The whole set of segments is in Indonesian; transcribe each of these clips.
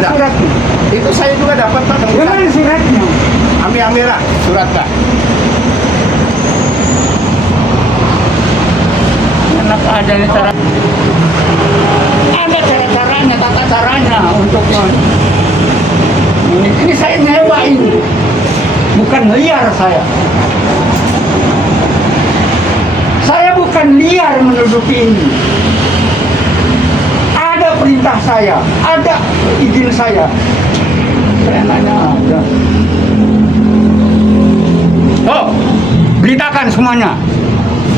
ada suratnya? itu saya juga dapat Pak. Gimana suratnya? Ambil lah surat Pak. Enak aja nih cara. Ada cara-caranya, tata caranya untuk ini saya nyewa ini, bukan liar saya. Saya bukan liar menduduki ini. Ada perintah saya, ada izin saya. Saya nanya aja. Oh, beritakan semuanya.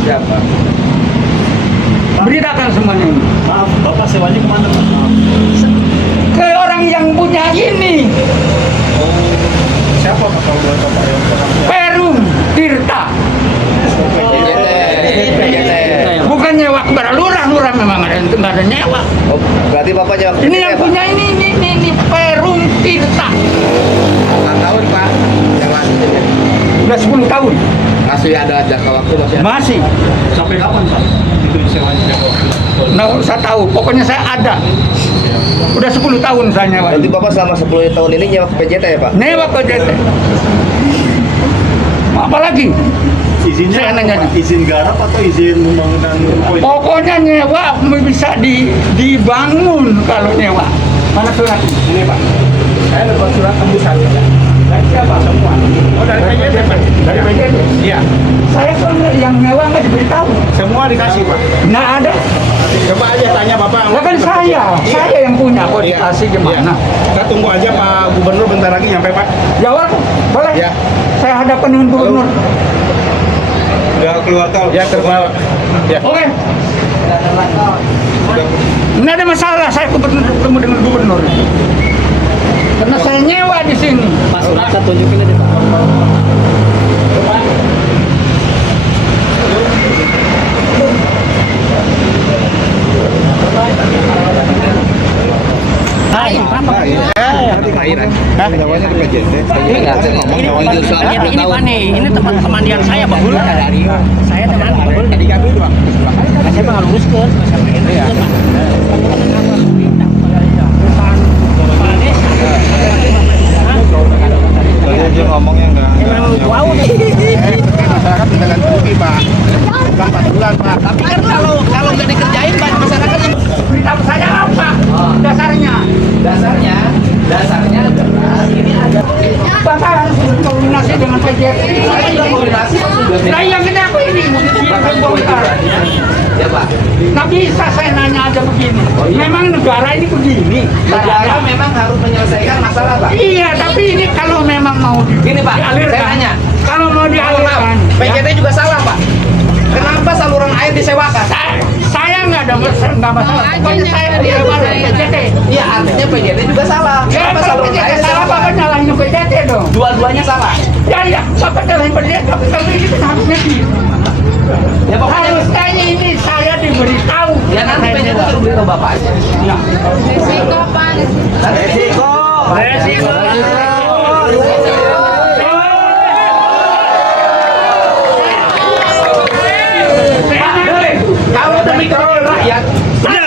Siapa? Beritakan semuanya ini. Maaf, Bapak sewanya kemana Pak? Ke orang yang punya ini, Siapa Pak kalau boleh Bapak yang Perum Tirta. PJT. Bukan nyewa kepada lurah memang ada itu nggak ada nyewa. Oh, berarti Bapak jawab. Ini yang punya ini Perum Tirta. 4 tahun Pak. Jawab. Udah 10 tahun. Masih ada jangka waktu masih. Masih. Sampai kapan Pak? Itu sewanya Nggak usah tahu. Pokoknya saya ada. Udah 10 tahun saya nyewa. Berarti Bapak selama 10 tahun ini nyewa PJT ya Pak? Nyewa ke JT. Apa lagi? Izinnya Saya apa, nanya. Pak? Izin garap atau izin pembangunan poin? Pokoknya nyewa bisa dibangun kalau nyewa. Mana surat? Ini Pak. Saya dapat surat tembusan. Dari siapa? Semua. Oh dari PJT Pak. Dari PJT? Iya. Saya kan yang nyewa nggak diberitahu. Semua dikasih Pak. Nggak ada. Coba aja tanya Bapak. Ya kan saya yang punya. Kok dikasih gimana? Kita tunggu aja Pak Gubernur bentar lagi nyampe Pak. Jawab, boleh? Ya. Saya hadapkan dengan gubernur. Udah keluar tol. Ya keluar. Ya. Oke. Nggak ada masalah. Saya ketemu dengan gubernur. Karena saya nyewa di sini. Pak, tunjukin aja Pak. Nyawanya di PJT. Ini Pak nih, ini teman-teman yang saya Bagul. Saya teman Bagul. Saya bakal luruskan. Tadi dia ngomongnya enggak. Wow. Masyarakat sudah ganti rugi Pak. Bukan 4 bulan Pak. Tapi kan kalau nggak dikerjain banyak masyarakat yang Beritahu saya apa dasarnya? dasarnya adalah ini ada Bapak harus berkoordinasi dengan PJT. koordinasi Nah yang kenapa ini? ya Pak. Nggak bisa saya nanya aja begini. Memang negara ini begini. Negara memang harus menyelesaikan masalah Pak. Iya, tapi ini kalau memang mau Gini Pak, dialirkan, saya nanya. kalau mau dialirkan, PJT juga salah Pak. Kenapa saluran air disewakan? saya nggak ada masalah. Pokoknya saya diawal dari PJT. Iya artinya PJT juga salah. Ya, Kenapa kalau saluran PJT air salah, Bapak disewakan? nyalahin PJT dong. Dua-duanya salah. Ya, Bapak nyalahin PJT, tapi kalau ini kan harusnya di. Ya pokoknya Harusnya ini saya diberitahu. ya nanti PJT suruh beritahu Bapak aja. Ya. Resiko Pak. Resiko. Kalau demi kepentingan rakyat, benar.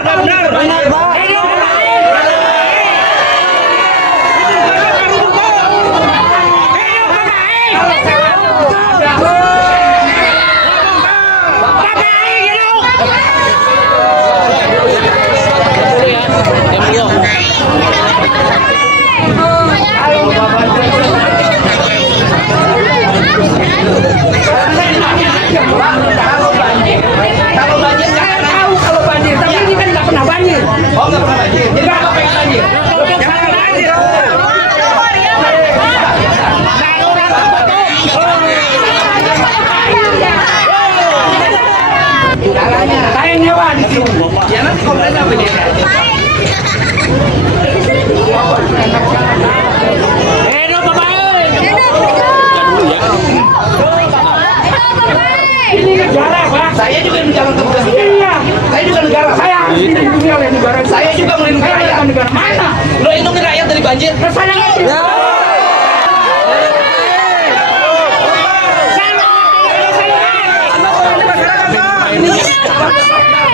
Kalau banjir nggak tahu kalau banjir, tapi ini kan nggak pernah banjir. Oh nggak pernah banjir. Jadi Bapak pengen banjir. Jangan banjir. Saya nyewa di sini. Ya nanti komplain apa dia? Ini negara, Pak. Saya juga menjalankan tugas negara. Iya. Saya juga negara. Saya harus dilindungi oleh negara. Saya juga melindungi Saya rakyat. bukan negara mana? Lo lindungi rakyat dari banjir. Nah, saya nggak bisa.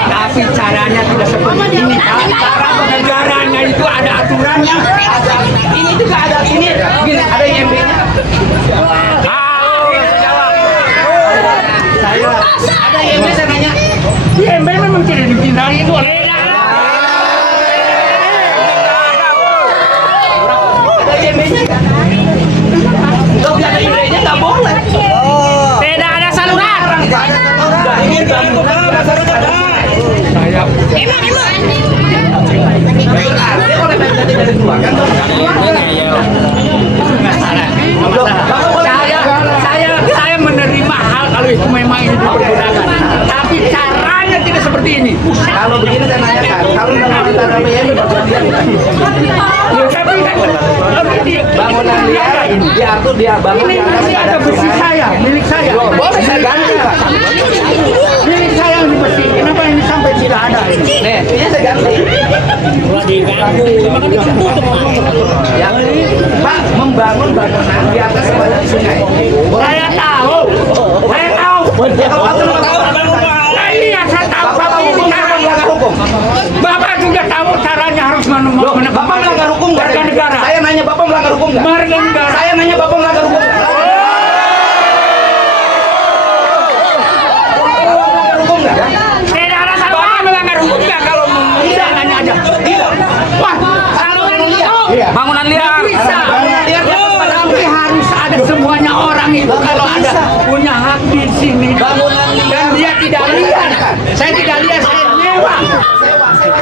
Tapi caranya tidak seperti ini, Pak. Cara bernegara itu ada aturannya. Saya menerima hal kalau itu memang ini dipergunakan, tapi caranya tidak seperti ini. Kalau begini saya nanyakan, kalau kita PMI bergantian, Ya, tapi kan bangunan liar diatur dia bangun ini di atas masih ada ada besi sungai. saya, milik saya. Boleh saya ganti Pak. Milik saya yang di besi. Kenapa ini sampai tidak ada ini? Nih, ini saya ganti. Yang ini Pak membangun bangunan di atas sepanjang sungai. Saya tahu. Saya tahu. Ya, kalau Bapak tahu, Nah, iya, saya tahu. Bapak tahu hukum, Bapak melanggar hukum. Bapak juga tahu caranya harus Loh, Bapak melanggar hukum nggak? warga negara. Saya nanya Bapak melanggar hukum nggak? Warga negara. Saya nanya Bapak melanggar hukum nggak? Melanggar hukum nggak? Tidak ada Bapak melanggar hukum nggak kalau tidak nanya aja. Wah, kalau bangunan liar. Bisa. Bangunan liar di atas pada Tapi harus ada semuanya orang itu kalau ada punya hak di sini. Bangunan Dan dia tidak lihat. Saya tidak lihat, saya nyewa.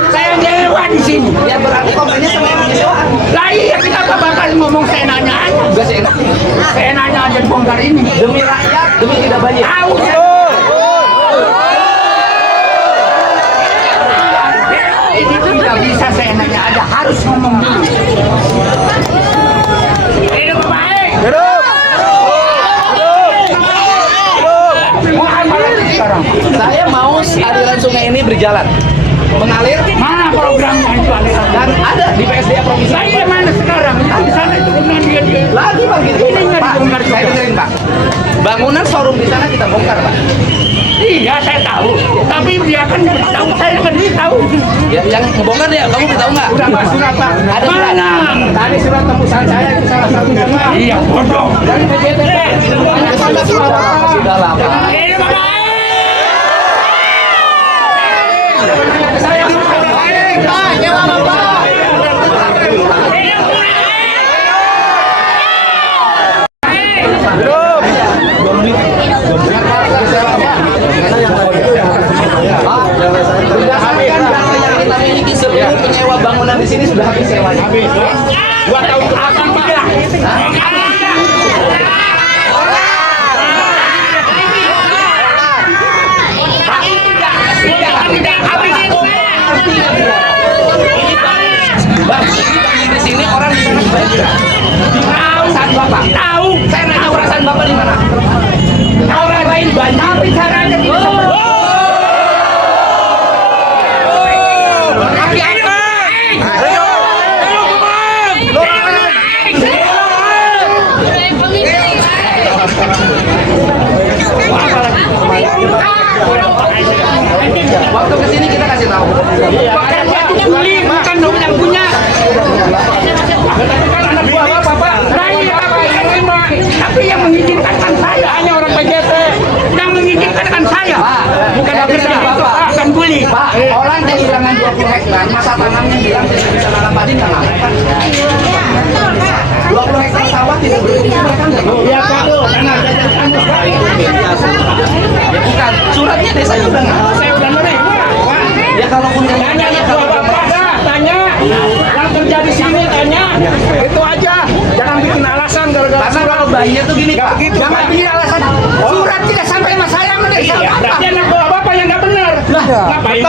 Saya nyewa di sini. Ya berarti komplainnya sama yang menyewaan. Lah iya, kenapa Bapak ngomong saya nanya aja? Enggak sih enak. Saya nanya aja bongkar ini. Demi rakyat, demi tidak banjir. Tahu saya. Ini tidak bisa saya nanya aja, harus ngomong dulu. Hidup baik. Mau apa lagi sekarang? Saya mau aliran sungai ini berjalan, mengalir Mana programnya itu aliran? dan ada di PSDA provinsi. Lah iya, mana sekarang? Di sana itu benar dia. Lagi Pak gitu. Ini nggak Pak, dibongkar juga. saya dengerin Pak. Bangunan showroom di sana kita bongkar Pak. Iya, saya tahu. Tapi dia kan beritahu, saya kan tahu. Ya, yang ngebongkar ya, kamu beritahu nggak? Udah Pak, surat Pak. Ada surat. Mana? Tadi surat tembusan saya itu salah satu Pak. Iya, bodoh. Dari PJT Pak. Ada surat Pak. Sudah lah Pak. Hidup baik. Saya Pak, nyewa Bapak. Sudah habis kan data yang kita miliki seluruh penyewa bangunan di sini sudah habis sewanya. Habis. Gua tahu akan tidak. Bang, di sini orang di sana kebanjiran. Perasaan Bapak. Tahu. Saya nanya perasaan Bapak di mana? Orang lain banyak. Tapi caranya tidak. Waktu kesini kita kasih tahu. Beli bukan dong yang punya. Kan anak buah Bapak. Nah, iya, Bapak yang terima. Tapi yang mengizinkan kan saya, hanya orang PJT. Yang mengizinkan kan saya. Bukan Saya Bapak. dengar Bapak. Akan beli. Pak, orang kehilangan 20 hektar, masa tanamnya bilang tidak bisa nanam padi nggak ngapain Pak? 20 hektar sawah tidak boleh mereka nggak mau. Ya Pak, karena ada anu sekali. Ya bukan, suratnya desa udah nggak. Saya udah menerima. Ya kalau punya Tanya anak buah Bapak, tanya. Yang kerja di sini tanya. Itu aja. Jangan bikin alasan gara-gara karena kalau banjir tuh gini Pak. Jangan bikin alasan. Surat tidak sampai sama saya menerima. Berarti anak buah Bapak yang nggak benar. Lah, ngapain?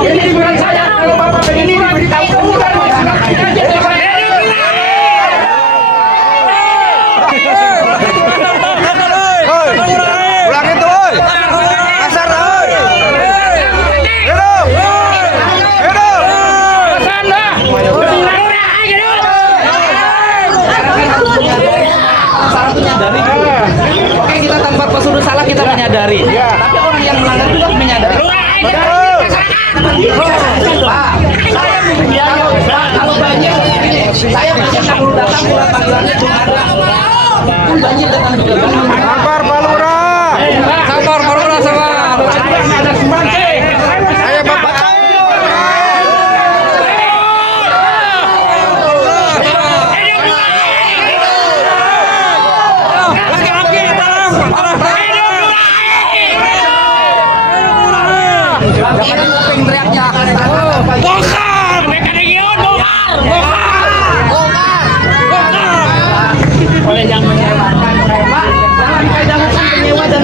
Ini bukan saya. Kalau Bapak begini, beritahu kamu kan. Ulang itu, oi. Kasar, oi. Hidup. Hidup. Sana. Salah tuh nyadari. Oke kita tanpa sudut salah kita menyadari. Tapi orang yang melanggar juga menyadari. Pak, saya kalau banjir gini, saya banjir nggak perlu datang surat panggilannya cuma ada. Kan banjir datang juga. Sabar, Pak Lurah. Sabar, sabar. Ada semangkeh. Saya Bapak. Hidup yang menyewakan. Pak, dalam kaidah hukum penyewa dan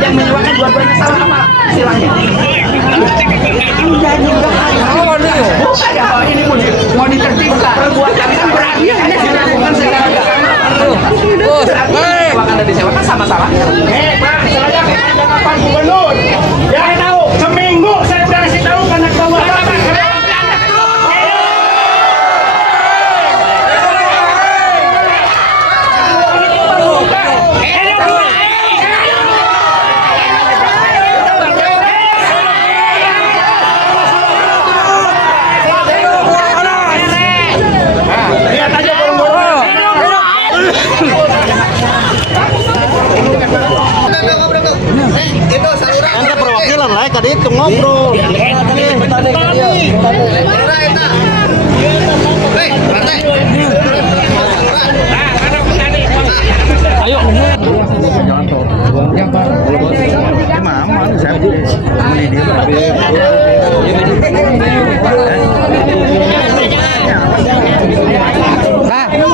yang menyewakan dua-duanya salah apa istilahnya? Bukan ya, Pak, ini mau ditertibkan. Perbuatan kan berarti dilakukan secara menyewakan dan disewakan sama-salahnya. Pak, saya kebijakan Pak Gubernur. Ya tahu, seminggu saya udah kasih tahu karena bawah Anda perwakilan lah, tadi itu ngobrol.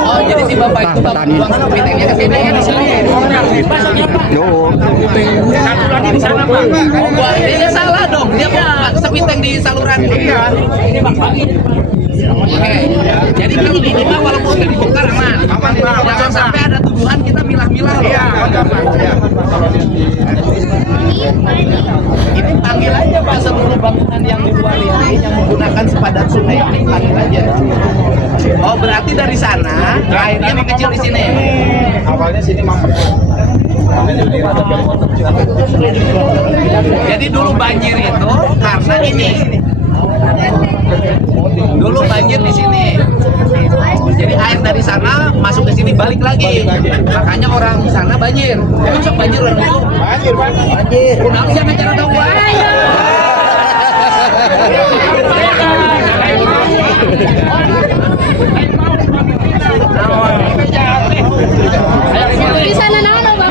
Oh, jadi si bapak itu buang sepitengnya ke sini di sini. satu lagi di sana Pak. Oh, buang dia salah dong. Dia buang sepiteng di saluran. Iya. Ini Bang Pak. Oke. Jadi kalau ini mah walaupun udah dibongkar aman. Aman Pak. Jangan sampai ada tuduhan kita milah-milah loh. Iya, Ini panggil aja Pak seluruh bangunan yang di luar ini yang menggunakan sepadan sungai ini panggil aja. Oh, berarti dari sana airnya mengecil di sini. Awalnya sini mampet. Jadi dulu banjir itu karena ini. Dulu banjir di sini. Jadi air dari sana masuk ke sini balik lagi. Makanya orang sana banjir. Masuk banjir orang itu. Banjir, Pak. Banjir. Kenapa sih cara tahu gua? Di sana nalo Bapak.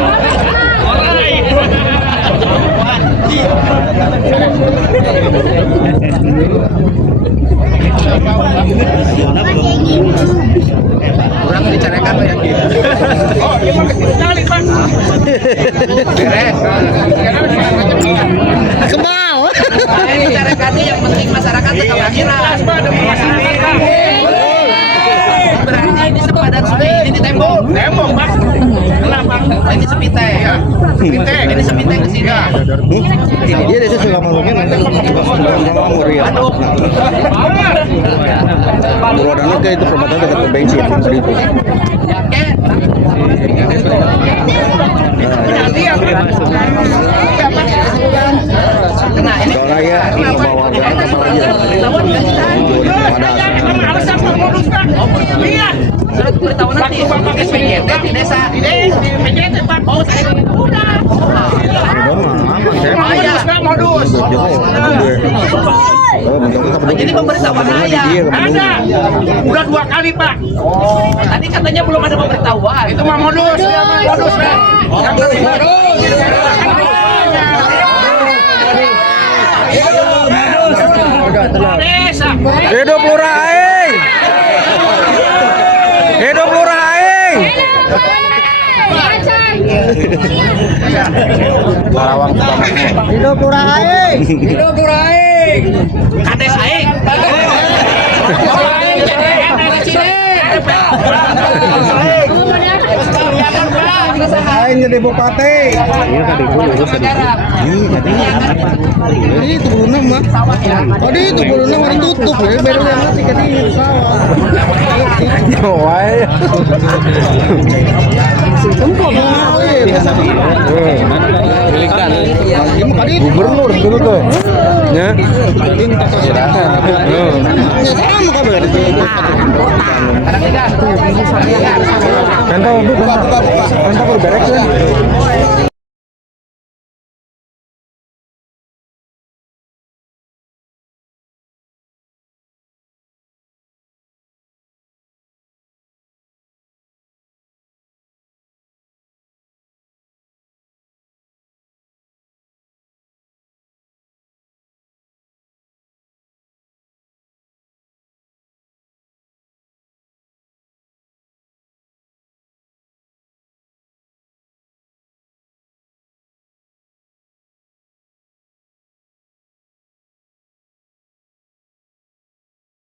Kurang dicarakan Pak ya. Oh, dia mau sekali Pak. Beres. Kebal. Ini dicarakannya yang penting masyarakat tetap akhirat. Berarti ini sepadan sungai ini di tembok. Tembok Pak. Kenapa? Ini sepiteng. Sepiteng. Ini sepiteng ke sini. Dia desa suka malungnya nanti ngomong ya. Aduh. Purwadana ke itu perbatasan dekat ke bensin seperti itu. Nah, ini Soalnya ya ini bawa kapal aja. Alasan pengurus Pak. Lihat. surat pemberitahuan nanti SPJT di desa. Di PJT Pak. Oh, saya udah. Modus Pak, modus. Jadi pemberitahuan saya. Ada. Udah 2 kali Pak. Tadi katanya belum ada pemberitahuan. Itu mah modus, ya mah modus Pak. Yang tadi modus. Desa. Hidup lurah aing. Hidup lurah aing. Hidup lurah aing. Hidup Puraing. Kades aing. Aing jadi bupati. Iya tadi Jadi itu burunang mah. Tadi itu burunang mah ditutup ya. Baru yang masih kan ini sawah. Wah. Tempat gubernur dulu tuh. Ya. Sama kabar itu. Kan tahu bu, kan tahu beres kan.